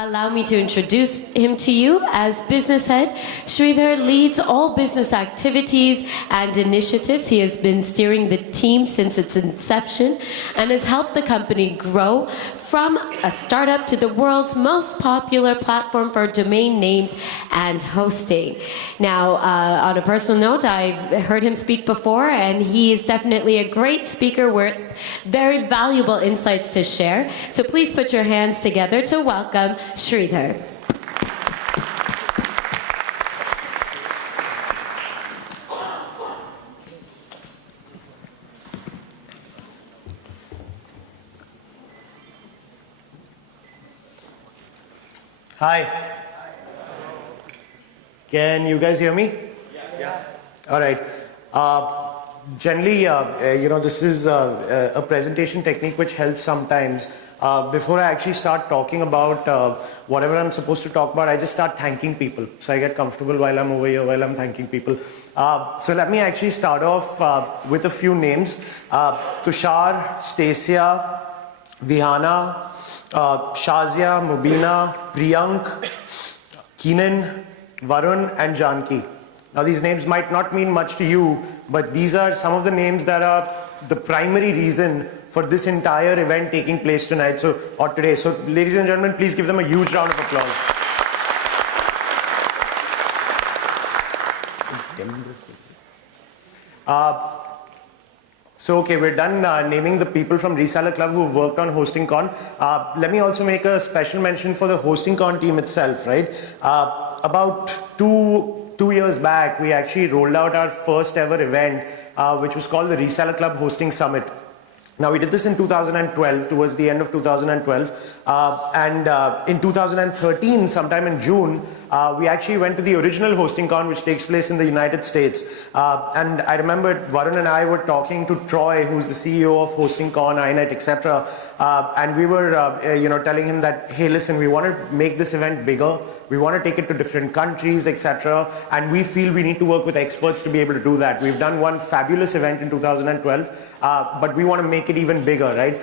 Allow me to introduce him to you as business head. Shridhar leads all business activities and initiatives. He has been steering the team since its inception and has helped the company grow from a startup to the world's most popular platform for domain names and hosting. Now, on a personal note, I heard him speak before, and he is definitely a great speaker with very valuable insights to share. So please put your hands together to welcome Shridhar. Hi. Can you guys hear me? Yeah. All right. Generally, this is a presentation technique which helps sometimes. Before I actually start talking about whatever I'm supposed to talk about, I just start thanking people. So I get comfortable while I'm over here, while I'm thanking people. So let me actually start off with a few names. Tushar, Stacia, Vihana, Shazia, Mubina, Priyank, Keenan, Varun and Janki. Now these names might not mean much to you, but these are some of the names that are the primary reason for this entire event taking place tonight, or today. So ladies and gentlemen, please give them a huge round of applause. So okay, we're done naming the people from ResellerClub who worked on HostingCon. Let me also make a special mention for the HostingCon team itself, right? About two years back, we actually rolled out our first ever event, which was called the ResellerClub Hosting Summit. Now we did this in 2012, towards the end of 2012, and in 2013, sometime in June, we actually went to the original HostingCon, which takes place in the United States. And I remember Varun and I were talking to Troy, who's the CEO of HostingCon, iNet, etc. And we were, telling him that, hey, listen, we want to make this event bigger. We want to take it to different countries, etc. And we feel we need to work with experts to be able to do that. We've done one fabulous event in 2012, but we want to make it even bigger, right?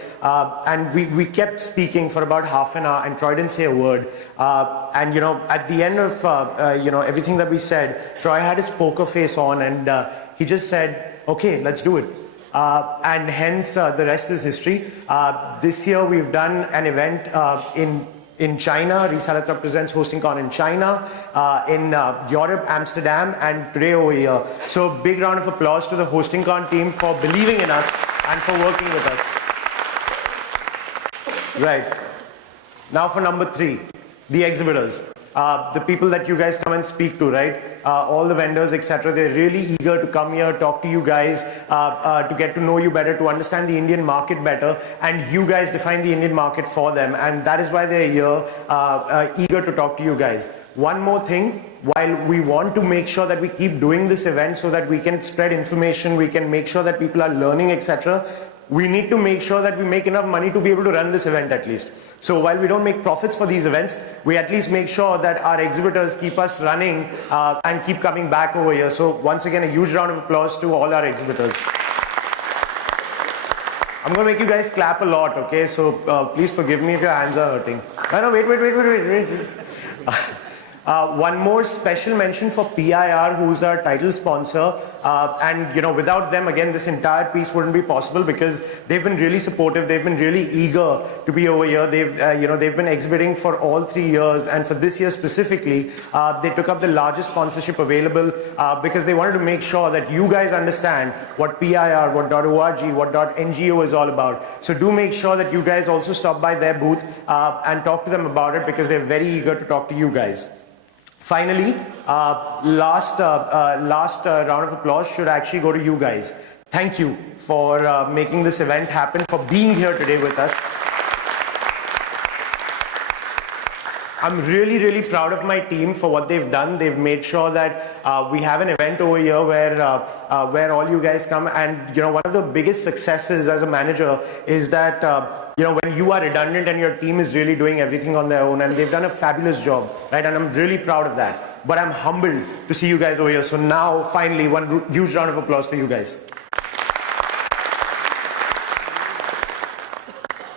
And we kept speaking for about half an hour, and Troy didn't say a word. And at the end of everything that we said, Troy had his poker face on, and he just said, "Okay, let's do it." And hence the rest is history. This year we've done an event in China. ResellerClub presents HostingCon in China, in Europe, Amsterdam, and today over here. So big round of applause to the HostingCon team for believing in us and for working with us. Right. Now for number 3, the exhibitors. The people that you guys come and speak to, right? All the vendors, etc. They're really eager to come here, talk to you guys, to get to know you better, to understand the Indian market better, and you guys define the Indian market for them. And that is why they're here, eager to talk to you guys. One more thing, while we want to make sure that we keep doing this event so that we can spread information, we can make sure that people are learning, etc., we need to make sure that we make enough money to be able to run this event at least. So while we don't make profits for these events, we at least make sure that our exhibitors keep us running and keep coming back over here. So once again, a huge round of applause to all our exhibitors. I'm going to make you guys clap a lot, okay? So please forgive me if your hands are hurting. No, wait. One more special mention for PIR, who's our title sponsor. And without them, again, this entire piece wouldn't be possible, because they've been really supportive. They've been really eager to be over here. They've been exhibiting for all 3 years, and for this year specifically, they took up the largest sponsorship available because they wanted to make sure that you guys understand what PIR, what .org, what .ngo is all about. So do make sure that you guys also stop by their booth and talk to them about it, because they're very eager to talk to you guys. Finally, last round of applause should actually go to you guys. Thank you for making this event happen, for being here today with us. I'm really, really proud of my team for what they've done. They've made sure that we have an event over here where all you guys come. And one of the biggest successes as a manager is that when you are redundant and your team is really doing everything on their own, and they've done a fabulous job, right? And I'm really proud of that. But I'm humbled to see you guys over here. So now, finally, one huge round of applause for you guys.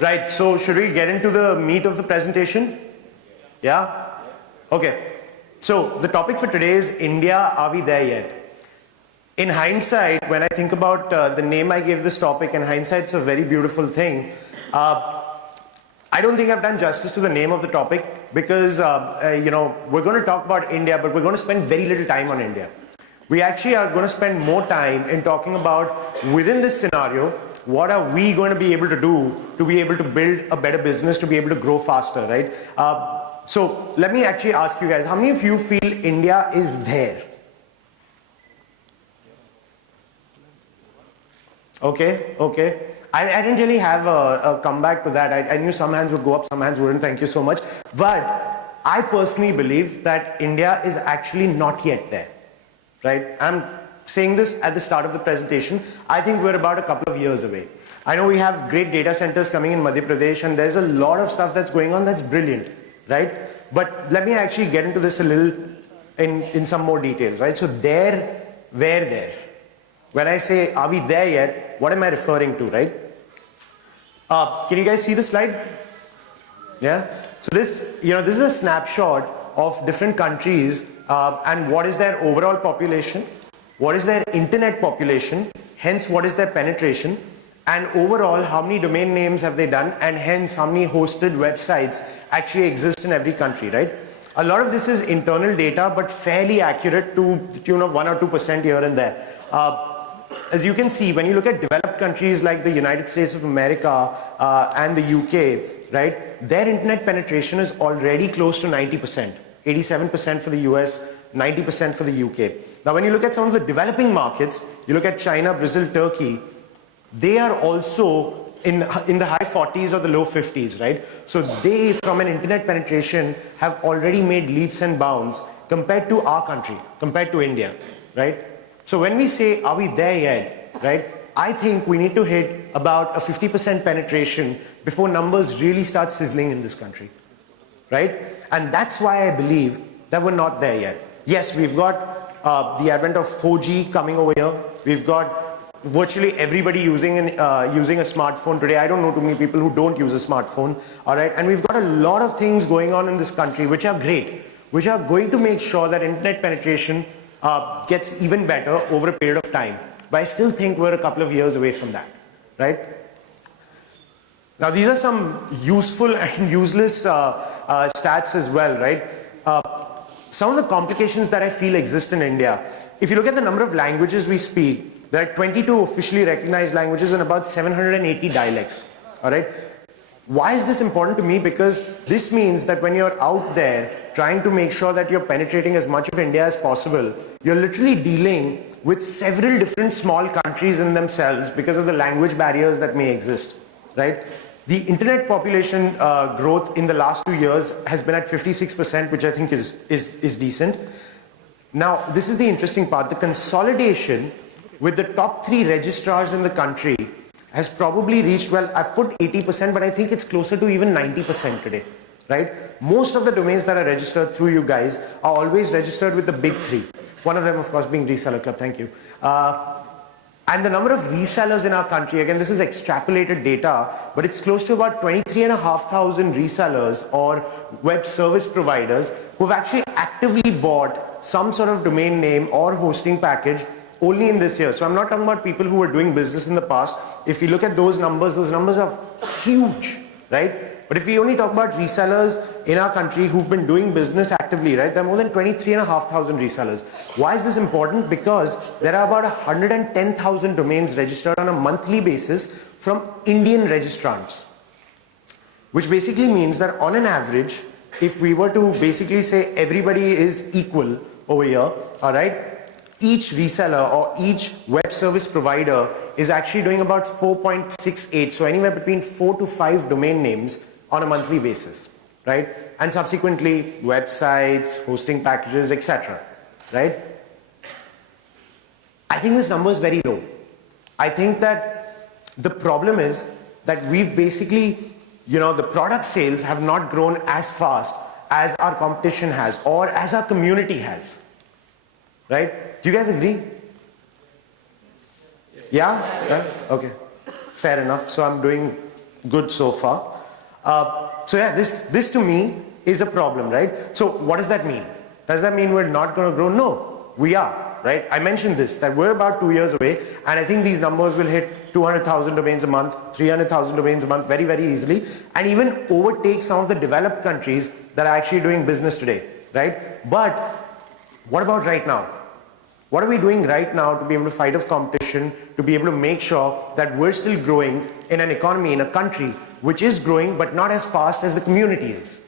Right, so should we get into the meat of the presentation? Yeah? Okay. So the topic for today is India, are we there yet? In hindsight, when I think about the name I gave this topic, in hindsight, it's a very beautiful thing. I don't think I've done justice to the name of the topic because, we're going to talk about India, but we're going to spend very little time on India. We actually are going to spend more time in talking about, within this scenario, what are we going to be able to do to be able to build a better business, to be able to grow faster, right? So let me actually ask you guys, how many of you feel India is there? Okay. I didn't really have a comeback to that. I knew some hands would go up, some hands wouldn't. Thank you so much. But I personally believe that India is actually not yet there, right? I'm saying this at the start of the presentation. I think we're about a couple of years away. I know we have great data centers coming in Madhya Pradesh, and there's a lot of stuff that's going on that's brilliant, right? But let me actually get into this a little in some more details, right? So where there? When I say, are we there yet? What am I referring to, right? Can you guys see the slide? Yeah? So this is a snapshot of different countries and what is their overall population, what is their internet population, hence what is their penetration, and overall how many domain names have they done, and hence how many hosted websites actually exist in every country, right? A lot of this is internal data, but fairly accurate to the tune of 1 or 2% here and there. As you can see, when you look at developed countries like the United States of America and the UK, right, their internet penetration is already close to 90%, 87% for the US, 90% for the UK. Now, when you look at some of the developing markets, you look at China, Brazil, Turkey, they are also in the high 40s or the low 50s, right? So they, from an internet penetration, have already made leaps and bounds compared to our country, compared to India, right? So when we say, are we there yet, right? I think we need to hit about a 50% penetration before numbers really start sizzling in this country, right? And that's why I believe that we're not there yet. Yes, we've got the advent of 4G coming over here. We've got virtually everybody using a smartphone today. I don't know too many people who don't use a smartphone, all right? And we've got a lot of things going on in this country which are great, which are going to make sure that internet penetration gets even better over a period of time. But I still think we're a couple of years away from that, right? Now, these are some useful and useless stats as well, right? Some of the complications that I feel exist in India, if you look at the number of languages we speak, there are 22 officially recognized languages and about 780 dialects, all right? Why is this important to me? Because this means that when you're out there trying to make sure that you're penetrating as much of India as possible, you're literally dealing with several different small countries in themselves because of the language barriers that may exist, right? The internet population growth in the last 2 years has been at 56%, which I think is decent. Now, this is the interesting part. The consolidation with the top 3 registrars in the country has probably reached, well, I've put 80%, but I think it's closer to even 90% today, right? Most of the domains that are registered through you guys are always registered with the big 3. One of them, of course, being ResellerClub. Thank you. And the number of resellers in our country, again, this is extrapolated data, but it's close to about 23,500 resellers or web service providers who've actually actively bought some sort of domain name or hosting package only in this year. So I'm not talking about people who were doing business in the past. If you look at those numbers are huge, right? But if we only talk about resellers in our country who've been doing business actively, right? There are more than 23,500 resellers. Why is this important? Because there are about 110,000 domains registered on a monthly basis from Indian registrants. Which basically means that on an average, if we were to basically say everybody is equal over here, all right? Each reseller or each web service provider is actually doing about 4.68, so anywhere between 4 to 5 domain names on a monthly basis, right? And subsequently websites, hosting packages, etc., right? I think this number is very low. I think that the problem is that we've basically, the product sales have not grown as fast as our competition has or as our community has, right? Do you guys agree? Yeah? Okay. Fair enough. So I'm doing good so far. So yeah, this to me is a problem, right? So what does that mean? Does that mean we're not going to grow? No, we are, right? I mentioned this, that we're about 2 years away, and I think these numbers will hit 200,000 domains a month, 300,000 domains a month very, very easily, and even overtake some of the developed countries that are actually doing business today, right? But what about right now? What are we doing right now to be able to fight off competition, to be able to make sure that we're still growing in an economy, in a country which is growing but not as fast as the community is?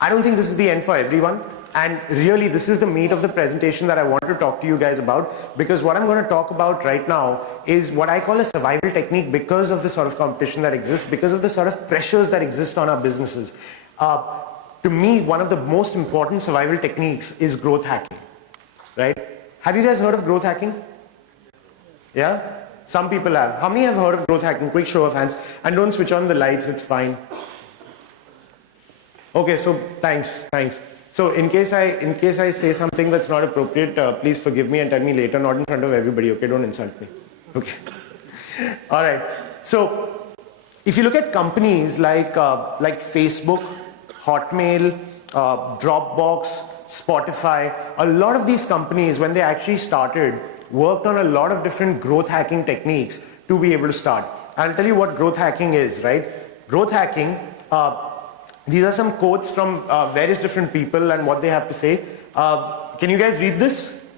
I don't think this is the end for everyone, and really this is the meat of the presentation that I want to talk to you guys about, because what I'm going to talk about right now is what I call a survival technique because of the sort of competition that exists, because of the sort of pressures that exist on our businesses. To me, one of the most important survival techniques is growth hacking. Right? Have you guys heard of growth hacking? Yeah? Some people have. How many have heard of growth hacking? Quick show of hands. And don't switch on the lights, it's fine. Okay, so thanks. So in case I say something that's not appropriate, please forgive me and tell me later, not in front of everybody, okay? Don't insult me. Okay. All right. So if you look at companies like Facebook, Hotmail, Dropbox, Spotify, a lot of these companies, when they actually started, worked on a lot of different growth hacking techniques to be able to start. I'll tell you what growth hacking is, right? Growth hacking, these are some quotes from various different people and what they have to say. Can you guys read this?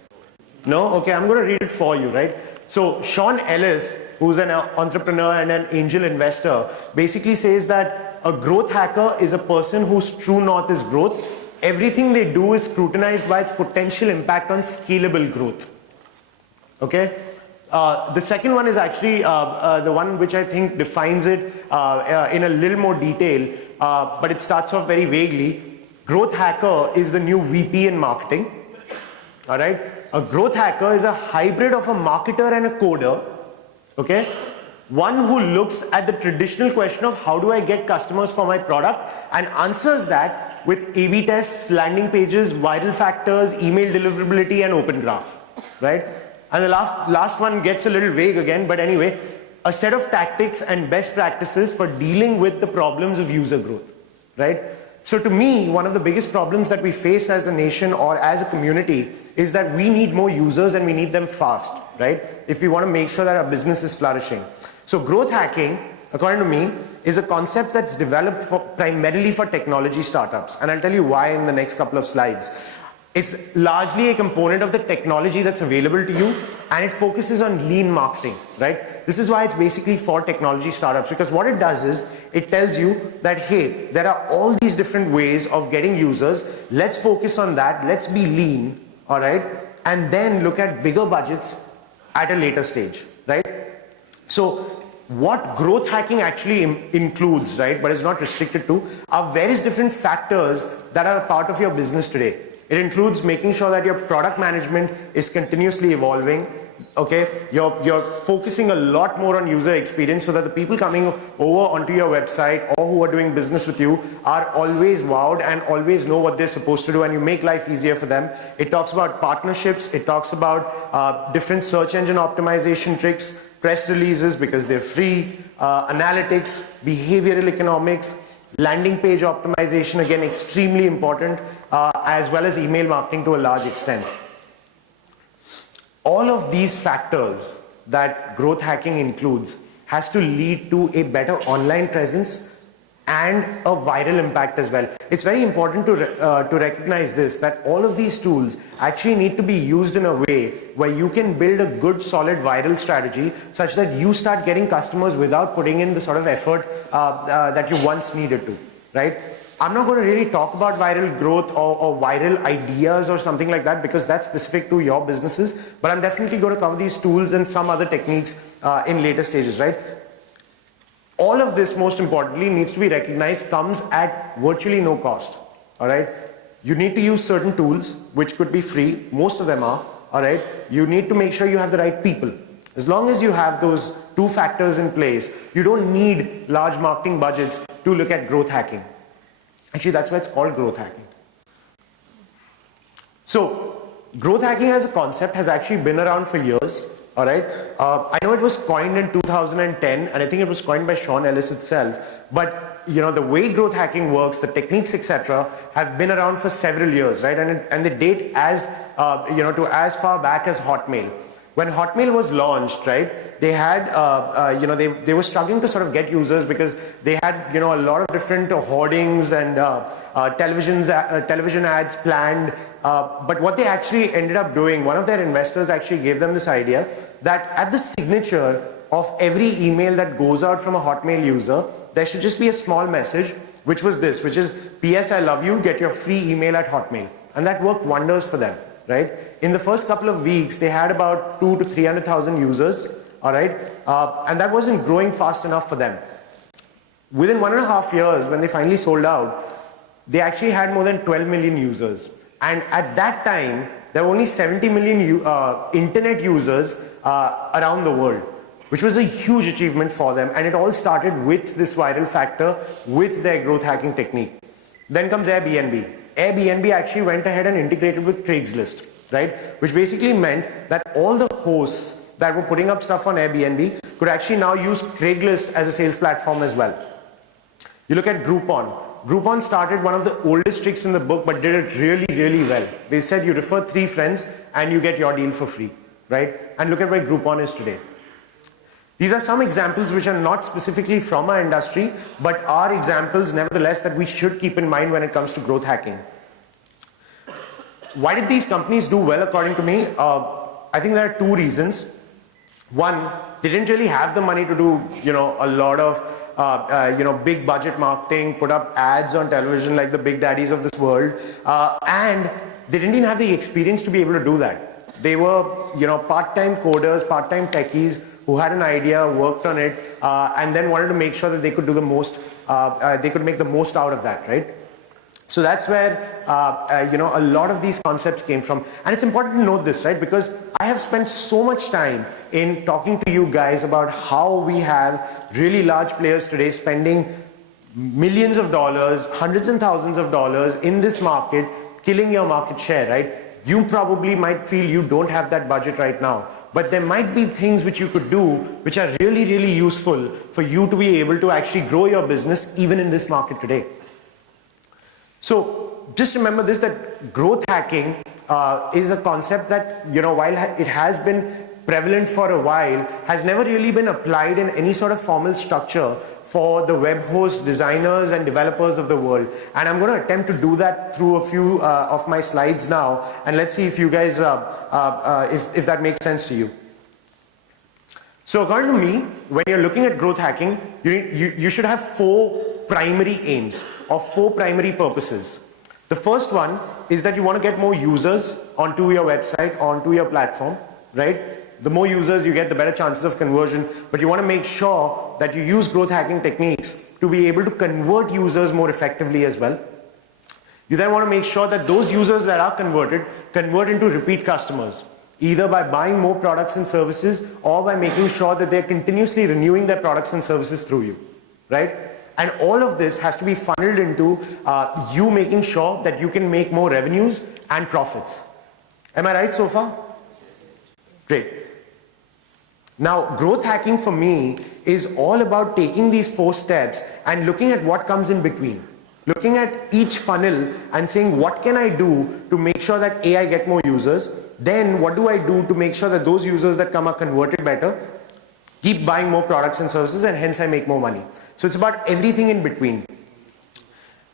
No? Okay, I'm going to read it for you, right? So Sean Ellis, who's an entrepreneur and an angel investor, basically says that a growth hacker is a person whose true north is growth. Everything they do is scrutinized by its potential impact on scalable growth. Okay? The second one is actually the one which I think defines it in a little more detail, but it starts off very vaguely. Growth hacker is the new VP in marketing. All right? A growth hacker is a hybrid of a marketer and a coder. Okay? One who looks at the traditional question of how do I get customers for my product and answers that with A/B tests, landing pages, viral factors, email deliverability, and open graph, right? And the last one gets a little vague again, but anyway, a set of tactics and best practices for dealing with the problems of user growth, right? So to me, one of the biggest problems that we face as a nation or as a community is that we need more users and we need them fast, right? If we want to make sure that our business is flourishing. So growth hacking, according to me, is a concept that's developed primarily for technology startups. And I'll tell you why in the next couple of slides. It's largely a component of the technology that's available to you, and it focuses on lean marketing, right? This is why it's basically for technology startups, because what it does is it tells you that, hey, there are all these different ways of getting users. Let's focus on that. Let's be lean, all right? And then look at bigger budgets at a later stage, right? So what growth hacking actually includes, right, but is not restricted to, are various different factors that are a part of your business today. It includes making sure that your product management is continuously evolving. Okay, you're focusing a lot more on user experience so that the people coming over onto your website or who are doing business with you are always wowed and always know what they're supposed to do, and you make life easier for them. It talks about partnerships. It talks about different search engine optimization tricks, press releases because they're free, analytics, behavioral economics, landing page optimization, again extremely important, as well as email marketing to a large extent. All of these factors that growth hacking includes has to lead to a better online presence and a viral impact as well. It's very important to recognize this, that all of these tools actually need to be used in a way where you can build a good solid viral strategy such that you start getting customers without putting in the sort of effort that you once needed to, right? I'm not going to really talk about viral growth or viral ideas or something like that because that's specific to your businesses, but I'm definitely going to cover these tools and some other techniques in later stages, right? All of this, most importantly, needs to be recognized, comes at virtually no cost, all right? You need to use certain tools, which could be free, most of them are, all right? You need to make sure you have the right people. As long as you have those two factors in place, you don't need large marketing budgets to look at growth hacking. Actually, that's why it's called growth hacking. So, growth hacking as a concept has actually been around for years. All right. I know it was coined in 2010, and I think it was coined by Sean Ellis itself. But the way growth hacking works, the techniques, etc., have been around for several years, right? And they date as to as far back as Hotmail. When Hotmail was launched, right, they had they were struggling to sort of get users because they had a lot of different hoardings and television ads planned. But what they actually ended up doing, one of their investors actually gave them this idea that at the signature of every email that goes out from a Hotmail user, there should just be a small message, which was this, which is, P.S. I love you, get your free email at Hotmail. And that worked wonders for them, right? In the first couple of weeks, they had about 200,000 to 300,000 users, all right? And that wasn't growing fast enough for them. Within 1.5 years, when they finally sold out, they actually had more than 12 million users. And at that time, there were only 70 million internet users around the world, which was a huge achievement for them. And it all started with this viral factor, with their growth hacking technique. Then comes Airbnb. Airbnb actually went ahead and integrated with Craigslist, right? Which basically meant that all the hosts that were putting up stuff on Airbnb could actually now use Craigslist as a sales platform as well. You look at Groupon. Groupon started one of the oldest tricks in the book, but did it really, really well. They said you refer 3 friends and you get your deal for free, right? And look at where Groupon is today. These are some examples which are not specifically from our industry, but are examples nevertheless that we should keep in mind when it comes to growth hacking. Why did these companies do well according to me? I think there are 2 reasons. One, they didn't really have the money to do a lot of big budget marketing, put up ads on television like the big daddies of this world, and they didn't even have the experience to be able to do that. They were part-time coders, part-time techies who had an idea, worked on it, and then wanted to make sure that they could do the most, they could make the most out of that, right? So that's where a lot of these concepts came from. And it's important to note this, right? Because I have spent so much time in talking to you guys about how we have really large players today spending millions of dollars, hundreds and thousands of dollars in this market, killing your market share, right? You probably might feel you don't have that budget right now, but there might be things which you could do which are really, really useful for you to be able to actually grow your business even in this market today. So just remember this, that growth hacking is a concept that, while it has been prevalent for a while, has never really been applied in any sort of formal structure for the web host designers and developers of the world. And I'm going to attempt to do that through a few of my slides now. And let's see if you guys, if that makes sense to you. So according to me, when you're looking at growth hacking, you should have 4 primary aims or 4 primary purposes. The first one is that you want to get more users onto your website, onto your platform, right? The more users you get, the better chances of conversion, but you want to make sure that you use growth hacking techniques to be able to convert users more effectively as well. You then want to make sure that those users that are converted convert into repeat customers, either by buying more products and services or by making sure that they're continuously renewing their products and services through you, right? And all of this has to be funneled into you making sure that you can make more revenues and profits. Am I right so far? Great. Now, growth hacking for me is all about taking these 4 steps and looking at what comes in between. Looking at each funnel and saying, what can I do to make sure that A, I get more users? Then what do I do to make sure that those users that come are converted better, keep buying more products and services, and hence I make more money. So it's about everything in between.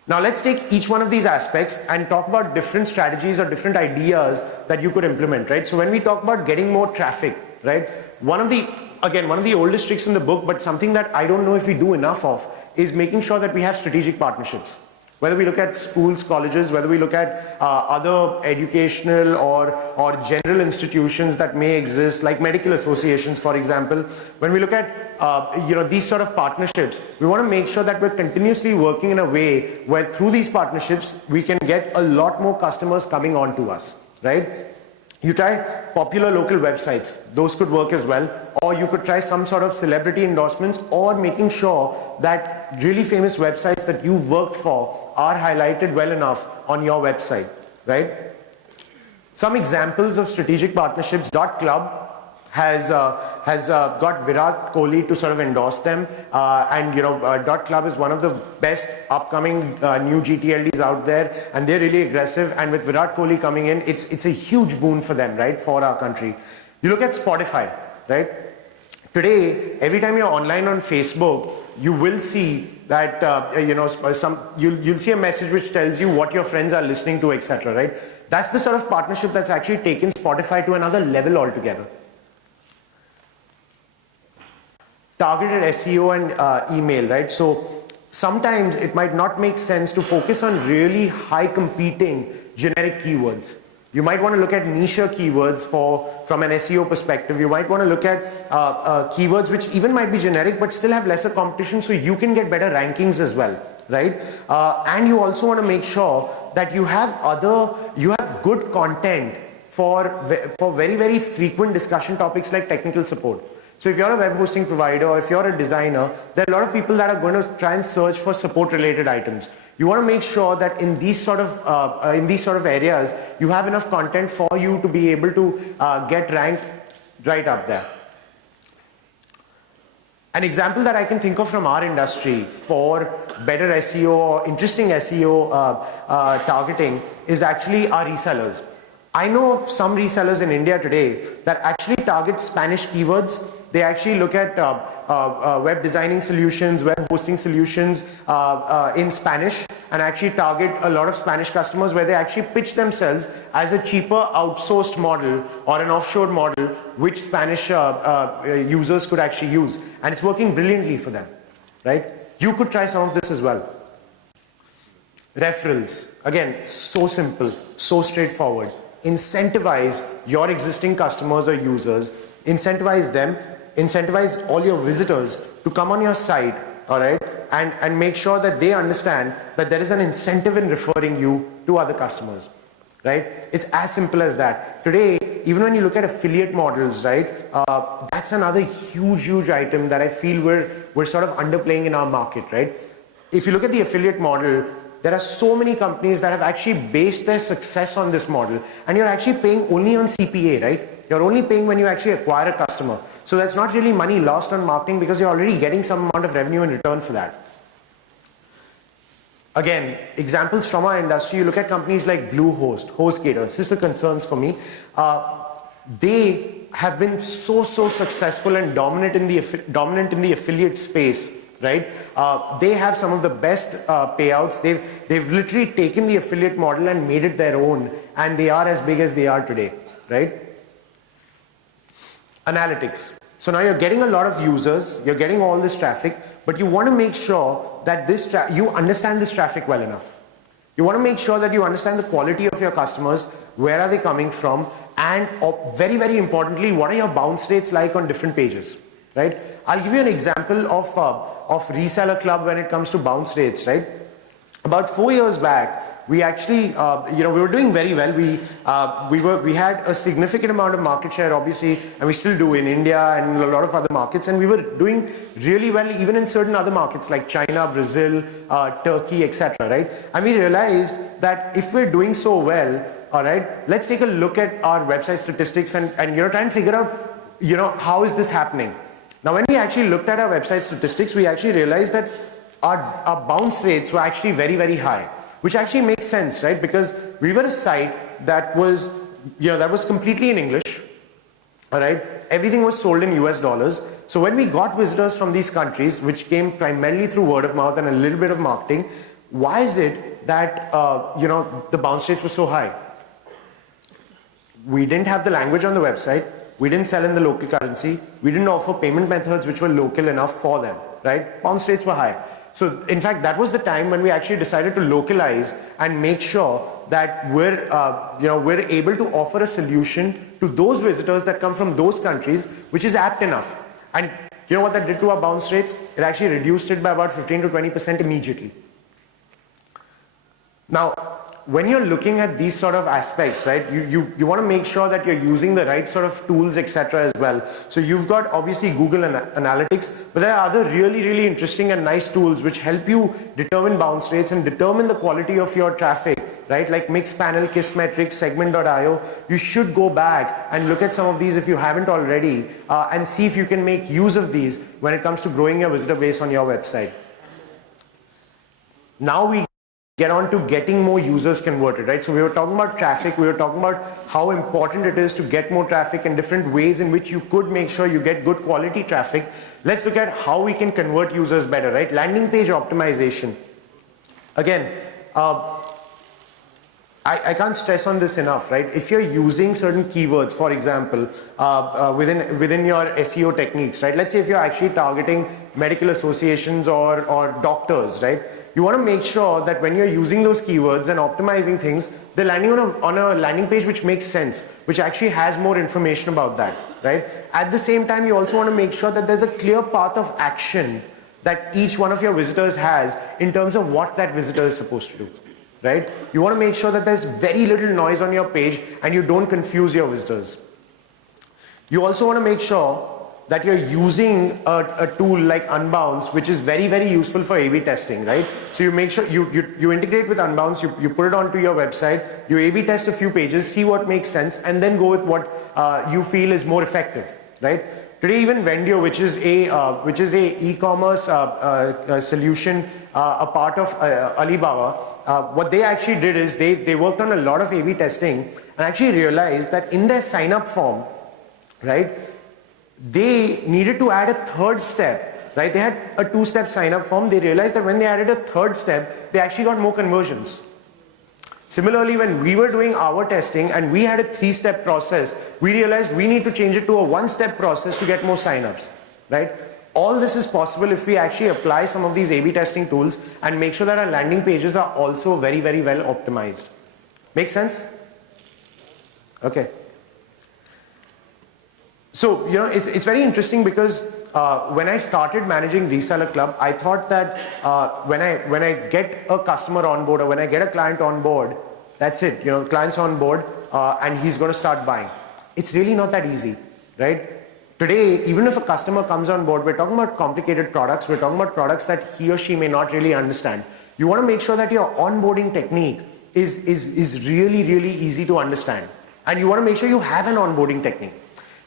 Now let's take each one of these aspects and talk about different strategies or different ideas that you could implement, right? So when we talk about getting more traffic, right? One of the oldest tricks in the book, but something that I don't know if we do enough of, is making sure that we have strategic partnerships. Whether we look at schools, colleges, whether we look at other educational or general institutions that may exist, like medical associations, for example. When we look at these sort of partnerships, we want to make sure that we're continuously working in a way where through these partnerships, we can get a lot more customers coming on to us, right? You try popular local websites, those could work as well, or you could try some sort of celebrity endorsements, or making sure that really famous websites that you've worked for are highlighted well enough on your website, right? Some examples of strategic partnerships, .club has got Virat Kohli to sort of endorse them, and .club is one of the best upcoming new GTLDs out there, and they're really aggressive. And with Virat Kohli coming in, it's a huge boon for them, right, for our country. You look at Spotify, right? Today, every time you're online on Facebook, you will see that you'll see a message which tells you what your friends are listening to, etc. Right? That's the sort of partnership that's actually taken Spotify to another level altogether. Targeted SEO and email, right? So sometimes it might not make sense to focus on really high competing generic keywords. You might want to look at niche keywords from an SEO perspective. You might want to look at keywords which even might be generic but still have lesser competition, so you can get better rankings as well, right? And you also want to make sure that you have good content for very, very frequent discussion topics like technical support. So if you're a web hosting provider or if you're a designer, there are a lot of people that are going to try and search for support related items. You want to make sure that in these sort of areas, you have enough content for you to be able to get ranked right up there. An example that I can think of from our industry for better SEO or interesting SEO targeting is actually our resellers. I know of some resellers in India today that actually target Spanish keywords. They actually look at web designing solutions, web hosting solutions in Spanish, and actually target a lot of Spanish customers where they actually pitch themselves as a cheaper outsourced model or an offshore model which Spanish users could actually use. And it's working brilliantly for them, right? You could try some of this as well. Referrals. Again, so simple, so straightforward. Incentivize your existing customers or users, incentivize them, incentivize all your visitors to come on your site, all right, and make sure that they understand that there is an incentive in referring you to other customers, right? It's as simple as that. Today, even when you look at affiliate models, right, that's another huge item that I feel we're sort of underplaying in our market, right? If you look at the affiliate model, there are so many companies that have actually based their success on this model, and you're actually paying only on CPA, right? You're only paying when you actually acquire a customer. So that's not really money lost on marketing because you're already getting some amount of revenue in return for that. Again, examples from our industry, you look at companies like Bluehost, HostGator, this is the concerns for me. They have been so successful and dominant in the affiliate space. Right? They have some of the best payouts. They've literally taken the affiliate model and made it their own, and they are as big as they are today, right? Analytics. So now you're getting a lot of users, you're getting all this traffic, but you want to make sure that you understand this traffic well enough. You want to make sure that you understand the quality of your customers, where are they coming from, and very, very importantly, what are your bounce rates like on different pages, right? I'll give you an example of ResellerClub when it comes to bounce rates, right? About 4 years back, we actually, we were doing very well. We had a significant amount of market share, obviously, and we still do in India and a lot of other markets. And we were doing really well even in certain other markets like China, Brazil, Turkey, etc. Right? And we realized that if we're doing so well, all right, let's take a look at our website statistics and try and figure out, how is this happening? Now, when we actually looked at our website statistics, we actually realized that our bounce rates were actually very, very high, which actually makes sense, right? Because we were a site that was, that was completely in English, all right? Everything was sold in US dollars. So when we got visitors from these countries, which came primarily through word of mouth and a little bit of marketing, why is it that, the bounce rates were so high? We didn't have the language on the website. We didn't sell in the local currency. We didn't offer payment methods which were local enough for them, right? Bounce rates were high. So in fact, that was the time when we actually decided to localize and make sure that we're able to offer a solution to those visitors that come from those countries, which is apt enough. And you know what that did to our bounce rates? It actually reduced it by about 15 to 20% immediately. Now, when you're looking at these sort of aspects, right, you want to make sure that you're using the right sort of tools, etc. as well. So you've got obviously Google Analytics, but there are other really, really interesting and nice tools which help you determine bounce rates and determine the quality of your traffic right? Like Mixpanel, Kissmetrics, Segment.io. You should go back and look at some of these if you haven't already, and see if you can make use of these when it comes to growing your visitor base on your website. Now we get on to getting more users converted, right? So we were talking about traffic, we were talking about how important it is to get more traffic and different ways in which you could make sure you get good quality traffic. Let's look at how we can convert users better, right? Landing page optimization. Again, I can't stress on this enough, right? If you're using certain keywords, for example, within your SEO techniques, right? Let's say if you're actually targeting medical associations or doctors, right? You want to make sure that when you're using those keywords and optimizing things, they're landing on a landing page which makes sense, which actually has more information about that, right? At the same time, you also want to make sure that there's a clear path of action that each one of your visitors has in terms of what that visitor is supposed to do, right? You want to make sure that there's very little noise on your page and you don't confuse your visitors. You also want to make sure that you're using a tool like Unbounce, which is very, very useful for A/B testing, right? So you make sure you integrate with Unbounce, you put it onto your website, you A/B test a few pages, see what makes sense, and then go with what you feel is more effective, right? Today, even Vendio, which is a e-commerce solution, a part of Alibaba, what they actually did is they worked on a lot of A/B testing and actually realized that in their sign-up form, right, they needed to add a third step, right? They had a two-step sign-up form. They realized that when they added a third step, they actually got more conversions. Similarly, when we were doing our testing and we had a three-step process, we realized we need to change it to a one-step process to get more sign-ups, right? All this is possible if we actually apply some of these A/B testing tools and make sure that our landing pages are also very, very well optimized. Make sense? Okay. So, you know, it's very interesting because when I started managing ResellerClub, I thought that when I get a customer on board or when I get a client on board, that's it. You know, the client's on board and he's going to start buying. It's really not that easy, right? Today, even if a customer comes on board, we're talking about complicated products. We're talking about products that he or she may not really understand. You want to make sure that your onboarding technique is really, really easy to understand. And you want to make sure you have an onboarding technique.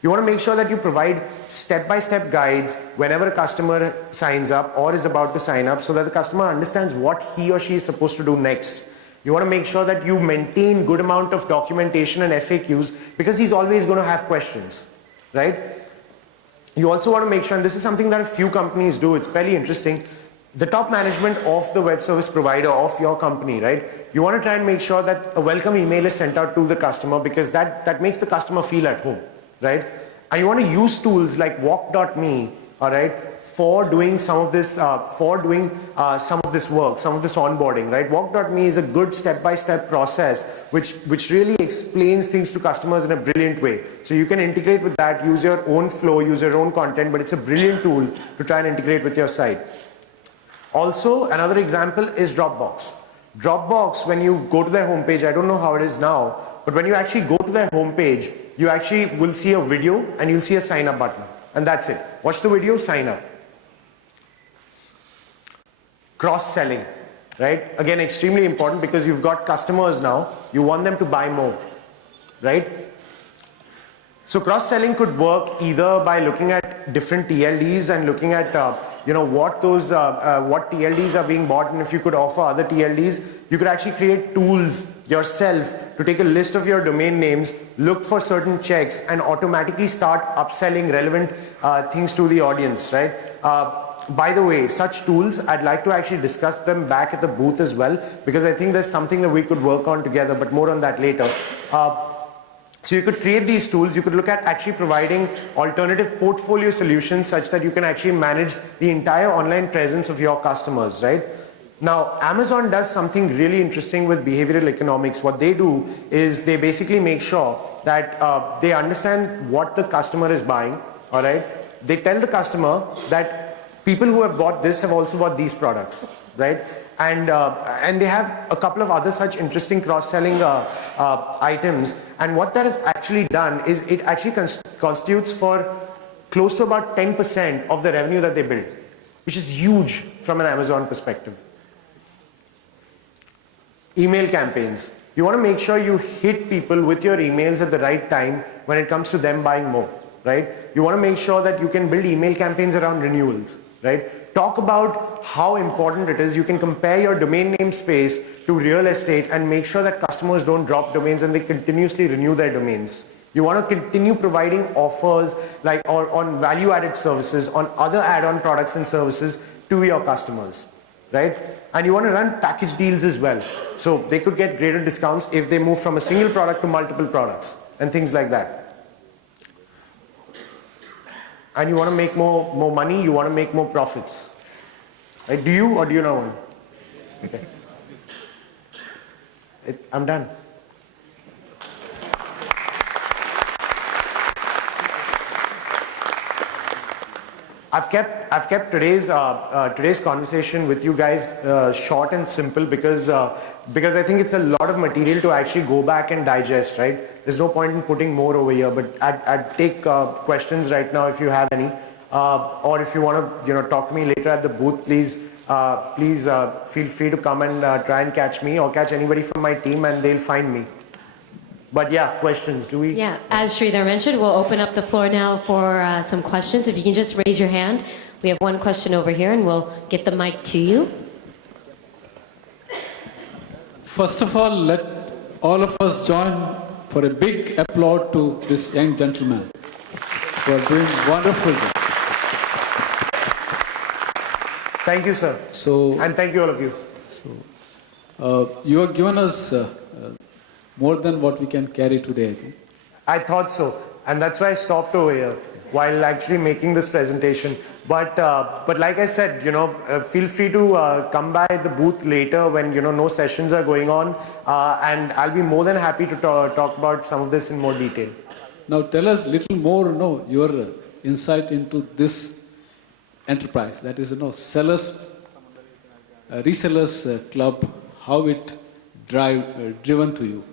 You want to make sure that you provide step-by-step guides whenever a customer signs up or is about to sign up so that the customer understands what he or she is supposed to do next. You want to make sure that you maintain good amount of documentation and FAQs because he's always going to have questions, right? You also want to make sure, and this is something that a few companies do, it's fairly interesting, the top management of the web service provider of your company, right? You want to try and make sure that a welcome email is sent out to the customer because that makes the customer feel at home, right? And you want to use tools like walk.me, all right, for doing some of this, some of this work, some of this onboarding, right? Walk.me is a good step-by-step process which really explains things to customers in a brilliant way. So you can integrate with that, use your own flow, use your own content, but it's a brilliant tool to try and integrate with your site. Also, another example is Dropbox. Dropbox, when you go to their homepage, I don't know how it is now, but when you actually go to their homepage, you actually will see a video and you'll see a sign up button. And that's it. Watch the video, sign up. Cross-selling, right? Again, extremely important because you've got customers now. You want them to buy more, right? So cross-selling could work either by looking at different TLDs and looking at you know, what TLDs are being bought, and if you could offer other TLDs, you could actually create tools yourself to take a list of your domain names, look for certain checks, and automatically start upselling relevant things to the audience, right? By the way, such tools, I'd like to actually discuss them back at the booth as well, because I think there's something that we could work on together, but more on that later. So you could create these tools. You could look at actually providing alternative portfolio solutions such that you can actually manage the entire online presence of your customers, right? Now, Amazon does something really interesting with behavioral economics. What they do is they basically make sure that they understand what the customer is buying, all right? They tell the customer that people who have bought this have also bought these products, right? And they have a couple of other such interesting cross-selling items. And what that has actually done is it actually constitutes for close to about 10% of the revenue that they build, which is huge from an Amazon perspective. email campaigns. You want to make sure you hit people with your emails at the right time when it comes to them buying more, right? You want to make sure that you can build email campaigns around renewals, right? Talk about how important it is. You can compare your domain name space to real estate and make sure that customers don't drop domains and they continuously renew their domains. You want to continue providing offers or on value-added services, on other add-on products and services to your customers, right? And you want to run package deals as well. So they could get greater discounts if they move from a single product to multiple products and things like that. And you want to make more money, you want to make more profits. Right? Do you or do you not want to? Okay. I'm done. I've kept today's conversation with you guys short and simple because I think it's a lot of material to actually go back and digest, right? There's no point in putting more over here, but I'd take questions right now if you have any, or if you want to talk to me later at the booth, please feel free to come and try and catch me or catch anybody from my team and they'll find me. But yeah, questions, do we? Yeah, as Shridhar mentioned, we'll open up the floor now for some questions. If you can just raise your hand. We have one question over here and we'll get the mic to you. First of all, let all of us join for a big applaud to this young gentleman who are doing wonderful job. Thank you, sir. And thank you all of you. You have given us more than what we can carry today, I think. I thought so, and that's why I stopped over here while actually making this presentation. But like I said, feel free to come by the booth later when no sessions are going on, and I'll be more than happy to talk about some of this in more detail. Now tell us a little more, your insight into this enterprise. That is, resellers club, how it driven to you.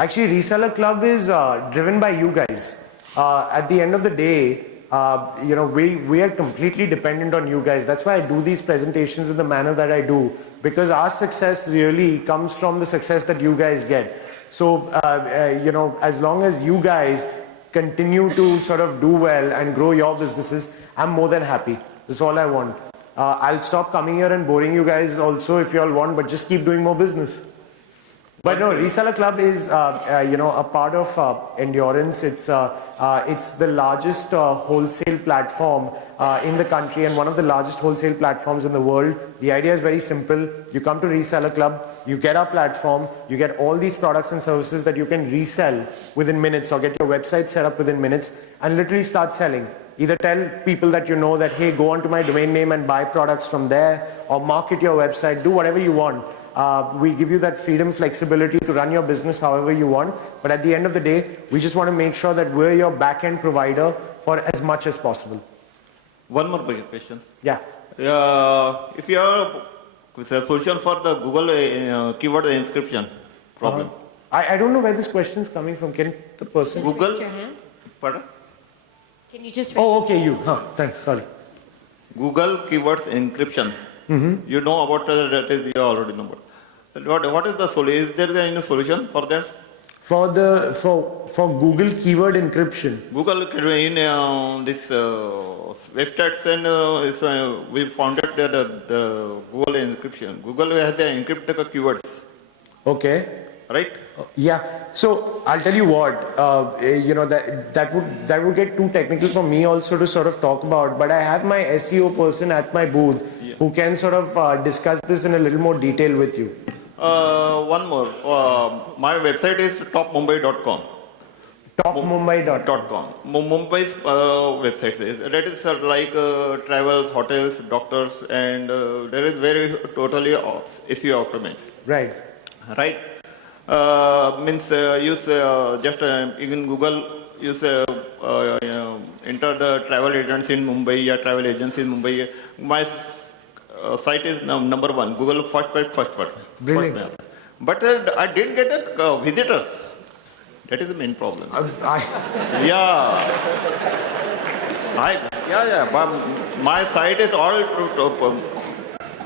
Actually, Reseller Club is driven by you guys. At the end of the day, we are completely dependent on you guys. That's why I do these presentations in the manner that I do, because our success really comes from the success that you guys get. So, as long as you guys continue to sort of do well and grow your businesses, I'm more than happy. That's all I want. I'll stop coming here and boring you guys also if you all want, but just keep doing more business. But no, Reseller Club is, a part of Endurance. It's the largest wholesale platform in the country and one of the largest wholesale platforms in the world. The idea is very simple. You come to Reseller Club, you get our platform, you get all these products and services that you can resell within minutes or get your website set up within minutes and literally start selling. Either tell people that that, hey, go onto my domain name and buy products from there, or market your website, do whatever you want. We give you that freedom, flexibility to run your business however you want. But at the end of the day, we just want to make sure that we're your back-end provider for as much as possible. One more question. Yeah. If you have a solution for the Google keyword inscription problem. I don't know where this question is coming from. Can the person... Just Google. raise your hand. Pardon? Can you just raise Oh, okay, you. Thanks, sorry. Google keywords encryption. You know about that is you already know. What is the solution? Is there any solution for that? For Google keyword encryption. Google in this websites and we founded the Google encryption. Google has the encrypted keywords. Okay. Right? Yeah. So I'll tell you what. That would get too technical for me also to sort of talk about. But I have my SEO person at my booth who can sort of discuss this in a little more detail with you. One more. My website is topmumbai.com. Topmumbai.com. Mumbai's website is that is like travels, hotels, doctors, and there is very totally SEO optimized. Right. Right. Means use just in Google use enter the travel agents in Mumbai or travel agents in Mumbai. My site is number one. Google first. Brilliant. But I didn't get visitors. That is the main problem. Yeah. But my site is all.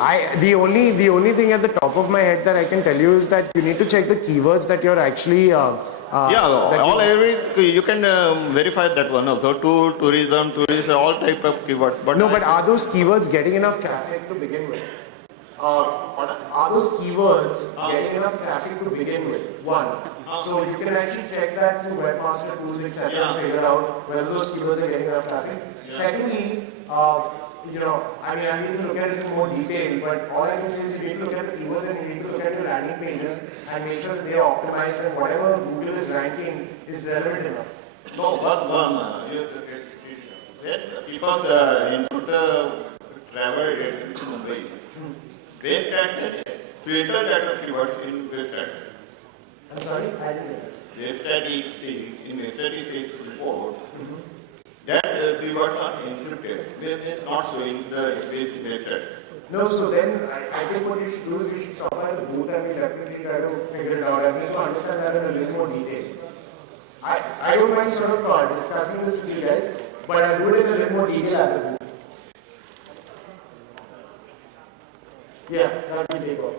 The only thing at the top of my head that I can tell you is that you need to check the keywords that you're actually. You can verify that one also. Tourism, all type of keywords. But No, but are those keywords getting enough traffic to begin with? Are those keywords getting enough traffic to begin with? One. So you can actually check that through webmaster tools, etc. and figure out whether those keywords are getting enough traffic. Secondly, I need to look at it in more detail, but all I can say is you need to look at the keywords and you need to look at your landing pages and make sure that they are optimized and whatever Google is ranking is relevant enough. no, because input travel agencies in Mumbai, web tags filter data keywords in web tags. I'm sorry, I didn't. Website in website report. That keywords are encrypted. They are not showing the web tags. No, so then I think what you should do is you should stop at the booth and we'll definitely try to figure it out. I need to understand that in a little more detail. I don't mind sort of discussing this with you guys, but I'll do it in a little more detail at the booth. Yeah, that will take off.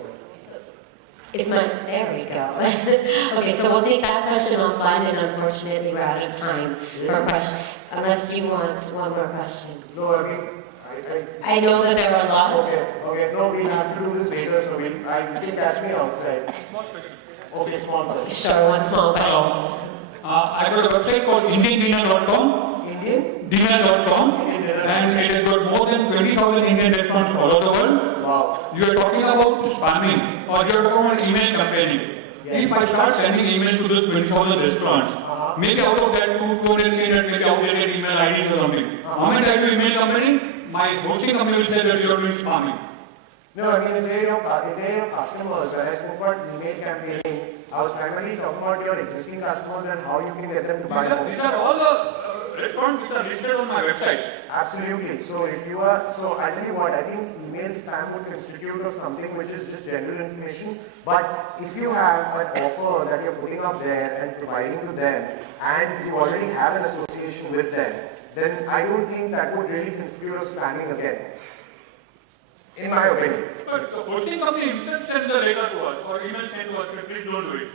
There we go. Okay, so we'll take that question offline, and unfortunately we're out of time for a question. Unless you want one more question. No, I mean, I know that there are a lot. Okay, no, we'll have to do this later, so you can catch me outside. Okay, small question. Sure, one small question. I got a website called IndianDinner.com. Indian? Dinner.com, and it has got more than 20,000 Indian restaurants all over the world. Wow. You are talking about spamming, or you are talking about email campaigning. Yes. If I start sending email to those 20,000 restaurants, maybe out of that 200, 300, maybe outdated email IDs or something. How many I do email campaigning? My hosting company will say that you are doing spamming. No, I mean, if they're your customers, when I spoke about email campaigning, I was primarily talking about your existing customers and how you can get them to buy more. These are all the restaurants which are listed on my website. Absolutely. So I'll tell you what, I think email spam would constitute of something which is just general information. But if you have an offer that you're putting up there and providing to them, and you already have an association with them, then I don't think that would really constitute of spamming again. In my opinion. But the hosting company himself sends the data to us, or email sent to us, but please don't do it.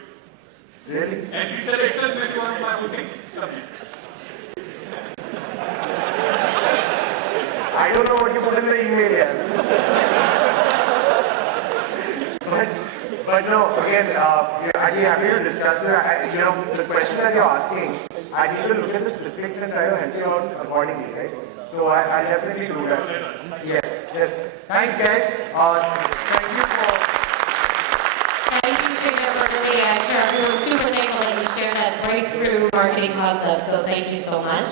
Really? And he said, Excel may be one of my hosting company. I don't know what you put in the email here. but no, again, I'd be happy to discuss that. The question that you're asking, I need to look at the specifics and try to help you out accordingly, right? So I'll definitely do that. Yes. Thanks, guys. Thank you for... Thank you, Shridhar, for really, I'm sure everyone's super thankful that you shared that breakthrough marketing concept, so thank you so much.